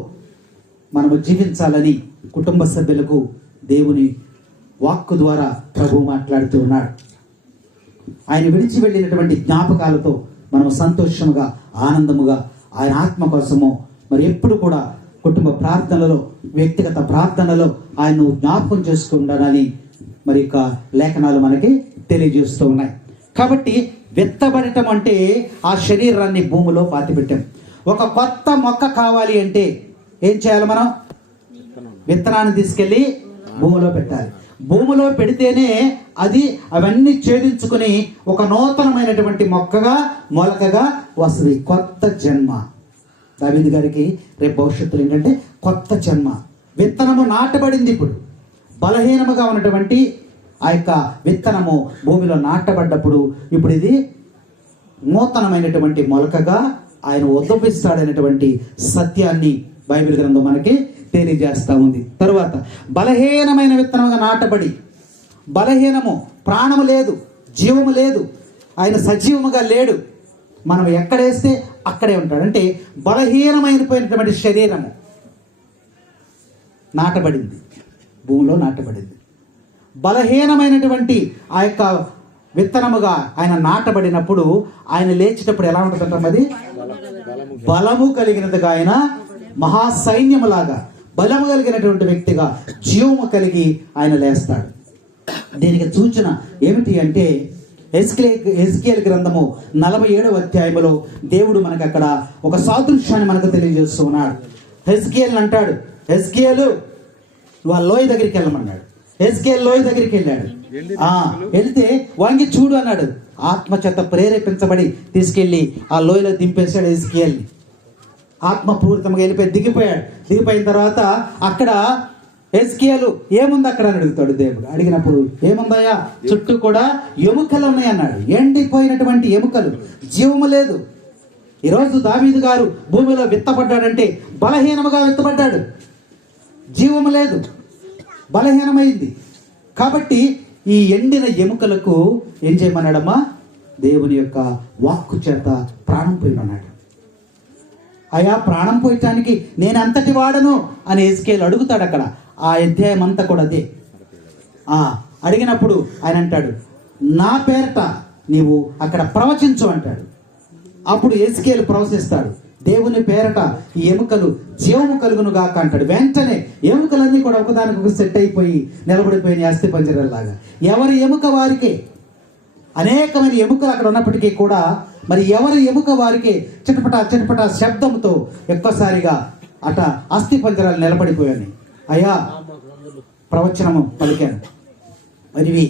మనము జీవించాలని కుటుంబ సభ్యులకు దేవుని వాక్కు ద్వారా ప్రభువు మాట్లాడుతూ ఉన్నాడు. ఆయన విడిచి వెళ్ళినటువంటి జ్ఞాపకాలతో మనం సంతోషముగా, ఆనందముగా ఆయన ఆత్మ కోసము మరి ఎప్పుడు కూడా కుటుంబ ప్రార్థనలో, వ్యక్తిగత ప్రార్థనలో ఆయన్ను జ్ఞాపకం చేసుకుంటానని మరి యొక్క లేఖనాలు మనకి తెలియజేస్తూ ఉన్నాయి. కాబట్టి విత్తబడటం అంటే ఆ శరీరాన్ని భూమిలో పాతిపెట్టాం. ఒక కొత్త మొక్క కావాలి అంటే ఏం చేయాలి? మనం విత్తనాన్ని తీసుకెళ్ళి భూమిలో పెట్టాలి. భూమిలో పెడితేనే అది అవన్నీ ఛేదించుకుని ఒక నూతనమైనటువంటి మొక్కగా, మొలకగా వస్తుంది. కొత్త జన్మ. దావీదు గారికి రేపు భవిష్యత్తులో ఏంటంటే కొత్త జన్మ. విత్తనము నాటబడింది. ఇప్పుడు బలహీనముగా ఉన్నటువంటి ఆ యొక్క విత్తనము భూమిలో నాటబడ్డప్పుడు ఇప్పుడు ఇది నూతనమైనటువంటి మొలకగా ఆయన ఉద్భవిస్తాడనేటువంటి సత్యాన్ని బైబిల్ గ్రంథం మనకి తెలియజేస్తూ ఉంది. తరువాత బలహీనమైన విత్తనముగా నాటబడి, బలహీనము, ప్రాణము లేదు, జీవము లేదు, ఆయన సజీవముగా లేడు. మనం ఎక్కడేస్తే అక్కడే ఉంటాడు. అంటే బలహీనమైనటువంటి శరీరము నాటబడింది, భూమిలో నాటబడింది. బలహీనమైనటువంటి ఆ యొక్క విత్తనముగా ఆయన నాటబడినప్పుడు ఆయన లేచేటప్పుడు ఎలా ఉంటుందంటే అది బలము కలిగినదిగా, ఆయన మహాసైన్యములాగా బలము కలిగినటువంటి వ్యక్తిగా, జీవము కలిగి ఆయన లేస్తాడు. దీనికి సూచన ఏమిటి అంటే హెజ్కేలు గ్రంథము 47వ అధ్యాయములో దేవుడు మనకు అక్కడ ఒక సాదృశ్యాన్ని మనకు తెలియజేస్తూ ఉన్నాడు. హెజ్కేలు అంటాడు, హెజ్కేలు వాళ్ళ లోయ దగ్గరికి వెళ్ళమన్నాడు. హెజ్కేలు లోయ దగ్గరికి వెళ్ళాడు. వెళ్తే వంగి చూడు అన్నాడు. ఆత్మచేత ప్రేరేపించబడి తీసుకెళ్లి ఆ లోయలో దింపేశాడు హెజ్కేల్ని. ఆత్మపూరితంగా వెళ్ళిపోయి దిగిపోయిన తర్వాత అక్కడ హెజ్కేలు ఏముంది అక్కడ అని అడుగుతాడు దేవుడు. అడిగినప్పుడు ఏముందయ్యా? చుట్టూ కూడా ఎముకలు ఉన్నాయి అన్నాడు. ఎండిపోయినటువంటి ఎముకలు, జీవము లేదు. ఈరోజు దావీదు గారు భూమిలో విత్తబడ్డాడంటే బలహీనముగా విత్తబడ్డాడు, జీవము లేదు, బలహీనమైంది. కాబట్టి ఈ ఎండిన ఎముకలకు ఏం చేయమన్నాడమ్మా? దేవుని యొక్క వాక్కు చేత ప్రాణం పోయినన్నాడు. అయా, ప్రాణం పోయటానికి నేను అంతటి వాడను అని హెజ్కేలు అడుగుతాడు. అక్కడ ఆ అధ్యాయం అంతా కూడా అదే. అడిగినప్పుడు ఆయన అంటాడు, నా పేరట నీవు అక్కడ ప్రవచించు అంటాడు. అప్పుడు హెజ్కేలు ప్రవచిస్తాడు, దేవుని పేరట ఈ ఎముకలు జీవము కలుగును గాక అంటాడు. వెంటనే ఎముకలన్నీ కూడా ఒకదానికి సెట్ అయిపోయి నిలబడిపోయిన అస్థి పంజరంలాగా. ఎవరి ఎముక వారికే. అనేకమైన ఎముకలు అక్కడ ఉన్నప్పటికీ కూడా మరి ఎవరి ఎముక వారికి చిటపట చిటపట శబ్దంతో ఒక్కసారిగా అట అస్థి పంజరాలు నిలబడిపోయాయి. అయ్యా, ప్రవచనము పలికాను, మరివి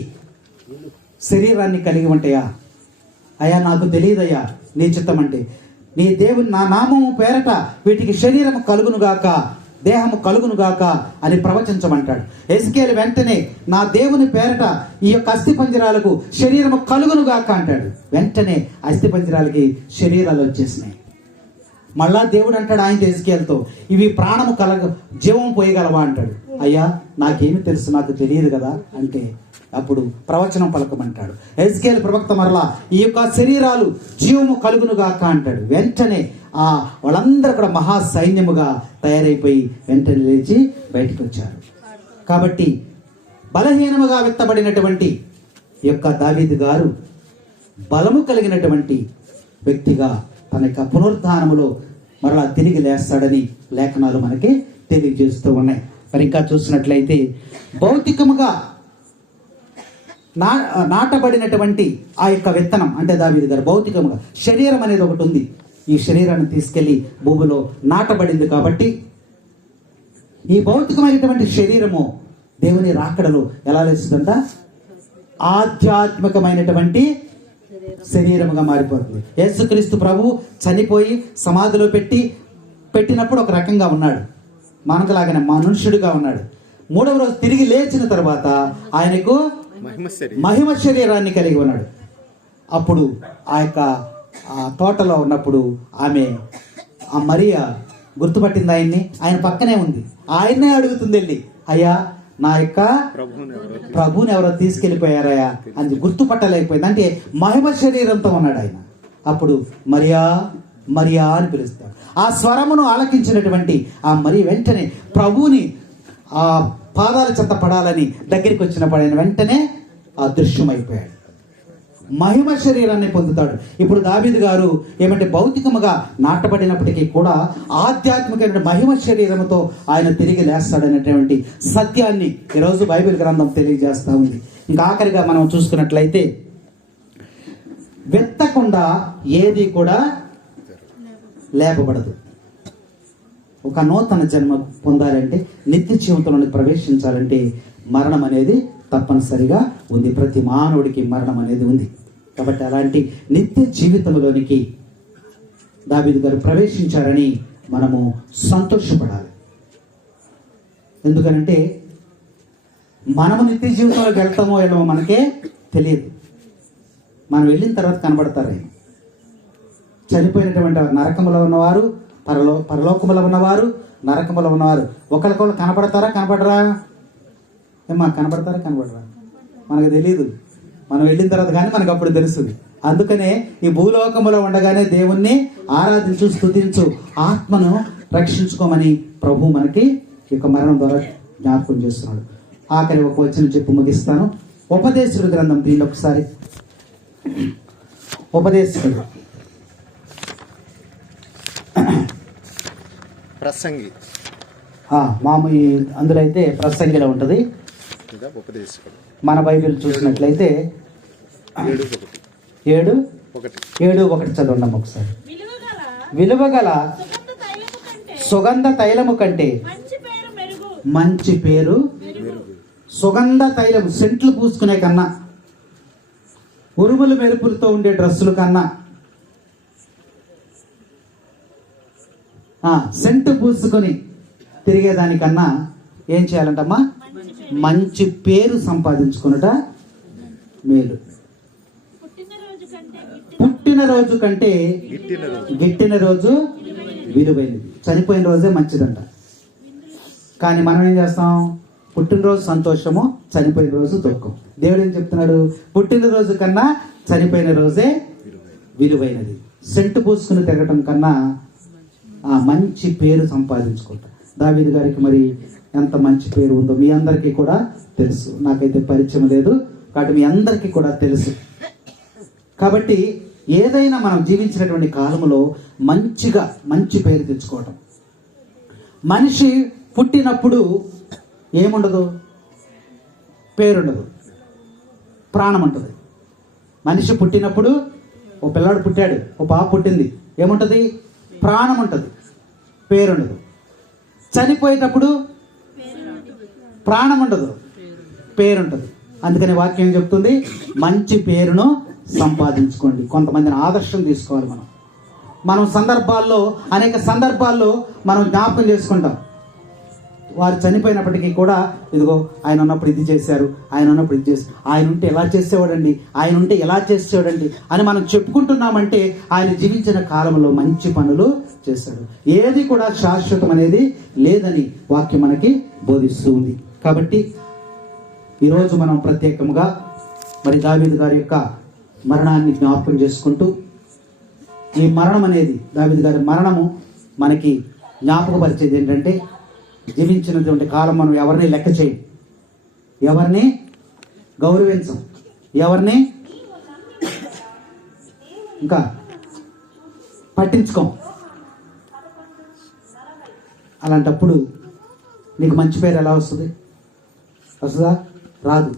శరీరాన్ని కలిగి ఉంటాయా? అయ్యా, నాకు తెలియదయ్యా నీ చిత్తం అంటే. నీ దేవుని నా నామము పేరట వీటికి శరీరము కలుగునుగాక, దేహము కలుగునుగాక అని ప్రవచించమంటాడు. హెజ్కేలు వెంటనే నా దేవుని పేరట ఈ యొక్క అస్థి పంజరాలకు శరీరము కలుగునుగాక అంటాడు. వెంటనే అస్థి పంజరాలకి శరీరాలు వచ్చేసినాయి. మళ్ళా దేవుడు అంటాడు ఆయన హెజ్కేలుతో, ఇవి ప్రాణము జీవము పోయగలవా అంటాడు. అయ్యా, నాకేమి తెలుసు, నాకు తెలియదు కదా అంటే అప్పుడు ప్రవచనం పలకమంటాడు. హెజ్కేలు ప్రవక్త మరలా ఈ యొక్క శరీరాలు జీవము కలుగునుగాక అంటాడు. వెంటనే వాళ్ళందరూ కూడా మహాసైన్యముగా తయారైపోయి వెంటనే లేచి బయటకు వచ్చారు. కాబట్టి బలహీనముగా విత్తబడినటువంటి యొక్క దావీదు గారు బలము కలిగినటువంటి వ్యక్తిగా తన యొక్క పునరుద్ధానములో మరలా తిరిగి లేస్తాడని లేఖనాలు మనకి తెలియజేస్తూ ఉన్నాయి. మరి ఇంకా చూసినట్లయితే భౌతికముగా నాటబడినటువంటి ఆ యొక్క విత్తనం అంటే దావీదు గారు భౌతికముగా శరీరం అనేది ఒకటి ఉంది. ఈ శరీరాన్ని తీసుకెళ్లి భూమిలో నాటబడింది. కాబట్టి ఈ భౌతికమైనటువంటి శరీరము దేవుని రాకడలో ఎలా లేస్తుందంట? ఆధ్యాత్మికమైనటువంటి శరీరముగా మారిపోతుంది. యేసుక్రీస్తు ప్రభు చనిపోయి సమాధిలో పెట్టి పెట్టినప్పుడు ఒక రకంగా ఉన్నాడు, మనకులాగానే మనుష్యుడిగా ఉన్నాడు. 3వ రోజు తిరిగి లేచిన తర్వాత ఆయనకు మహిమ శరీరాన్ని కలిగి ఉన్నాడు. అప్పుడు ఆ యొక్క తోటలో ఉన్నప్పుడు ఆ మరియా గుర్తుపట్టింది ఆయన్ని. ఆయన పక్కనే ఉంది, ఆయన్నే అడుగుతుంది వెళ్ళి, అయ్యా నా యొక్క ప్రభువుని ఎవరో తీసుకెళ్ళిపోయారయ్యా అని గుర్తుపట్టలేకపోయింది. అంటే మహిమ శరీరంతో ఉన్నాడు ఆయన. అప్పుడు మరియా మరియా అని పిలుస్తాడు. ఆ స్వరమును ఆలకించినటువంటి ఆ మరి వెంటనే ప్రభువుని ఆ పాదాల చెత్త పడాలని దగ్గరికి వచ్చినప్పుడు ఆయన వెంటనే అదృశ్యమైపోయాడు, మహిమ శరీరాన్ని పొందుతాడు. ఇప్పుడు దావీదు గారు ఏమంటే భౌతికముగా నాటబడినప్పటికీ కూడా ఆధ్యాత్మికమైన మహిమ శరీరంతో ఆయన తిరిగి లేస్తాడనేటువంటి సత్యాన్ని ఈరోజు బైబిల్ గ్రంథం తెలియజేస్తూ ఉంది. ఇంకా ఆఖరిగా మనం చూసుకున్నట్లయితే వెత్తకుండా ఏది కూడా లేపబడదు. ఒక నూతన జన్మ పొందాలంటే, నిత్య జీవితంలోకి ప్రవేశించాలంటే మరణం అనేది తప్పనిసరిగా ఉంది. ప్రతి మానవుడికి మరణం అనేది ఉంది. కాబట్టి అలాంటి నిత్య జీవితంలోనికి దావీదు గారు ప్రవేశించారని మనము సంతోషపడాలి. ఎందుకనంటే మనము నిత్య జీవితంలోకి వెళ్తామో వెళ్ళమో మనకే తెలియదు. మనం వెళ్ళిన తర్వాత కనబడతారు. చనిపోయినటువంటి నరకములో ఉన్నవారు, పరలోకములో ఉన్నవారు, నరకములో ఉన్నవారు ఒకరికొకరు కనపడతారా కనపడరా? కనపడరా? మనకు తెలియదు. మనం వెళ్ళిన తర్వాత కానీ మనకు అప్పుడు తెలుస్తుంది. అందుకనే ఈ భూలోకములో ఉండగానే దేవుణ్ణి ఆరాధించు, స్తుతించు, ఆత్మను రక్షించుకోమని ప్రభు మనకి ఈ మరణం ద్వారా జ్ఞాపకం చేస్తున్నాడు. ఆఖరి ఒక వచనం చెప్పి ముగిస్తాను. ఉపదేశకుడి గ్రంథం దీనిలో ఒకసారి, ఉపదేశకుడు ప్రసంగి మామూలు అందులో అయితే ప్రసంగిలో ఉంటుంది. మన బైబిల్ చూసినట్లయితే 7:1 చదవండి ఒకసారి. విలువగల సుగంధ తైలము కంటే మంచి పేరు, సుగంధ తైలము సెంట్లు పూసుకునే కన్నా, ఉరుములు మెరుపులతో ఉండే డ్రెస్సుల కన్నా, సెంటు పూసుకొని తిరిగేదానికన్నా ఏం చేయాలంటమ్మా? మంచి పేరు సంపాదించుకున్నట మేలు. పుట్టినరోజు కంటే గిట్టిన రోజు విలువైనది. చనిపోయిన రోజే మంచిదంట. కానీ మనం ఏం చేస్తాం? పుట్టినరోజు సంతోషము, చనిపోయిన రోజు దుఃఖం. దేవుడు ఏం చెప్తున్నాడు? పుట్టినరోజు కన్నా చనిపోయిన రోజే విలువైనది. సెంటు పూసుకుని తిరగటం కన్నా మంచి పేరు సంపాదించుకుంటా. దావీదు గారికి మరి ఎంత మంచి పేరు ఉందో మీ అందరికీ కూడా తెలుసు. నాకైతే పరిచయం లేదు, కాబట్టి మీ అందరికీ కూడా తెలుసు. కాబట్టి ఏదైనా మనం జీవించినటువంటి కాలంలో మంచి పేరు తెచ్చుకోవటం. మనిషి పుట్టినప్పుడు ఏముండదు? పేరుండదు, ప్రాణం ఉంటుంది. మనిషి పుట్టినప్పుడు ఓ పిల్లాడు పుట్టాడు, ఓ పాప పుట్టింది, ఏముంటుంది? ప్రాణం ఉంటుంది, పేరుండదు. చనిపోయేటప్పుడు ప్రాణం ఉండదు, పేరుంటుంది. అందుకని వాక్యం ఏం చెప్తుంది? మంచి పేరును సంపాదించుకోండి. కొంతమందిని ఆదర్శం తీసుకోవాలి. మనం అనేక సందర్భాల్లో మనం జ్ఞాపకం చేసుకుంటాం. వారు చనిపోయినప్పటికీ కూడా ఇదిగో ఆయన ఉన్నప్పుడు ఇది చేశారు, ఆయన ఉన్నప్పుడు ఇది చేశారు, ఆయన ఉంటే ఎలా చేసేవాడండి, ఆయన ఉంటే ఎలా చేసేవాడండి అని మనం చెప్పుకుంటున్నామంటే ఆయన జీవించిన కాలంలో మంచి పనులు చేశాడు. ఏది కూడా శాశ్వతం అనేది లేదని వాక్యం మనకి బోధిస్తూ ఉంది. కాబట్టి ఈరోజు మనం ప్రత్యేకంగా మరి దావీదు గారి యొక్క మరణాన్ని జ్ఞాపకం చేసుకుంటూ, ఈ మరణం అనేది, దావీదు గారి మరణము మనకి జ్ఞాపకపరిచేది ఏంటంటే, జీవించినటువంటి కాలం మనం ఎవరిని లెక్క చేయం, ఎవరిని గౌరవించం, ఎవరిని ఇంకా పట్టించుకోం. అలాంటప్పుడు నీకు మంచి పేరు ఎలా వస్తుందా? రాదు.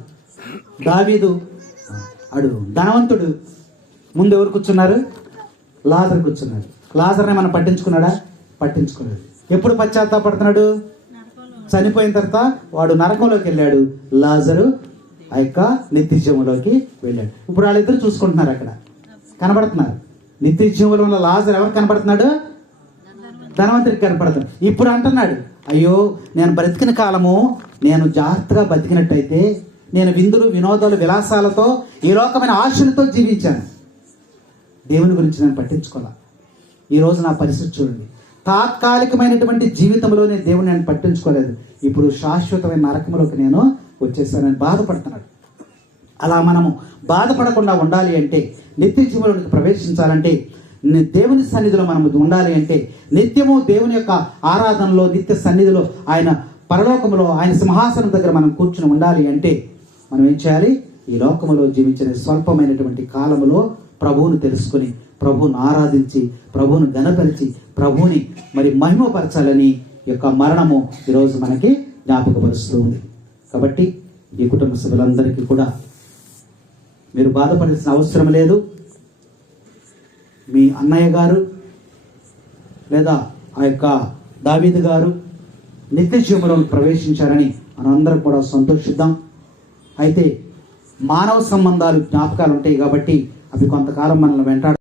దావీదు ధనవంతుడు ముందు ఎవరు కూర్చున్నారు? లాజరు కూర్చున్నాడు. లాజర్ని మనం పట్టించుకున్నాడా? పట్టించుకున్నాడు. ఎప్పుడు పశ్చాత్తాపడుతున్నాడు? చనిపోయిన తర్వాత వాడు నరకంలోకి వెళ్ళాడు, లాజరు ఆ యొక్క నిత్య జీవంలోకి వెళ్ళాడు. ఇప్పుడు వాళ్ళిద్దరు చూసుకుంటున్నారు, అక్కడ కనబడుతున్నారు. నిత్య జీవంలో లాజరు ఎవరు కనబడుతున్నాడు? ధనవంతుడికి కనపడతాడు. ఇప్పుడు అంటున్నాడు, అయ్యో నేను బ్రతికిన కాలము నేను జాగ్రత్తగా బతికినట్టయితే నేను విందులు వినోదాలు విలాసాలతో ఈ లోకమైన ఆశలతో జీవించాను, దేవుని గురించి నేను పట్టించుకోవాలి. ఈరోజు నా పరిస్థితి చూడండి, తాత్కాలికమైనటువంటి జీవితంలో నేను దేవుని నేను పట్టించుకోలేదు, ఇప్పుడు శాశ్వతమైన నరకంలోకి నేను వచ్చేసానని బాధపడుతున్నాడు. అలా మనము బాధపడకుండా ఉండాలి అంటే, నిత్య జీవంలోకి ప్రవేశించాలంటే, దేవుని సన్నిధిలో మనం ఉండాలి అంటే, నిత్యము దేవుని యొక్క ఆరాధనలో నిత్య సన్నిధిలో ఆయన పరలోకములో ఆయన సింహాసనం దగ్గర మనం కూర్చుని ఉండాలి అంటే మనం ఏం చేయాలి? ఈ లోకములో జీవించిన స్వల్పమైనటువంటి కాలములో ప్రభువును తెలుసుకుని, ప్రభువును ఆరాధించి, ప్రభువును ఘనపరిచి, ప్రభువుని మరి మహిమపరచాలని యొక్క మరణము ఈరోజు మనకి జ్ఞాపకపరుస్తూ ఉంది. కాబట్టి ఈ కుటుంబ సభ్యులందరికీ కూడా మీరు బాధపడాల్సిన అవసరం లేదు. మీ అన్నయ్య గారు లేదా ఆ యొక్క దావీదు గారు నిత్య జీవంలో ప్రవేశించారని మనందరం కూడా సంతోషిద్దాం. అయితే మానవ సంబంధాలు జ్ఞాపకాలు ఉంటాయి కాబట్టి అవి కొంతకాలం మనల్ని వెంటాడు